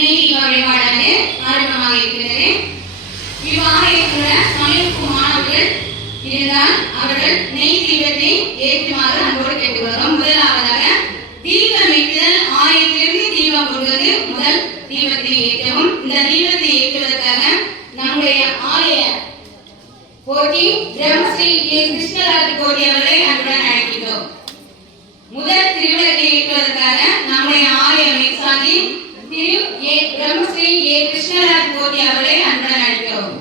நெய் தீப வழிபாடானது ஆரம்பமாக இருக்கிறது. இவ்வாறு இருக்கிற சமயக்கும் மாணவர்கள் இருந்தால் அவர்கள் நெய் தீபத்தை ஏற்றுமாறு அன்போடு கேட்டுக்கொள்கிறோம். முதலாவதாக தீபமேற்றுதல், ஆலயத்திலிருந்து தீபம் கொள்வது முதல் தீபத்தை ஏற்றவும். இந்த தீபத்தை ஏற்றுவதற்காக நம்முடைய ஆலய போட்டி பிரம்மஸ்ரீ கிருஷ்ணராஜ் போட்டி அவர்களை அன்புடன் அழைக்கின்றோம். முதல் திருவிளக்கை ஏற்றுவதற்காக நம்முடைய ஆலய மேற்சாதி திரு பிரம்மஸ்ரீ கிருஷ்ணராஜ் போட்டி அவர்களை அன்புடன் அழைக்கிறோம்.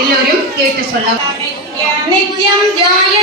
எல்லோரும் கேட்டு சொல்ல நித்யம் ஜாய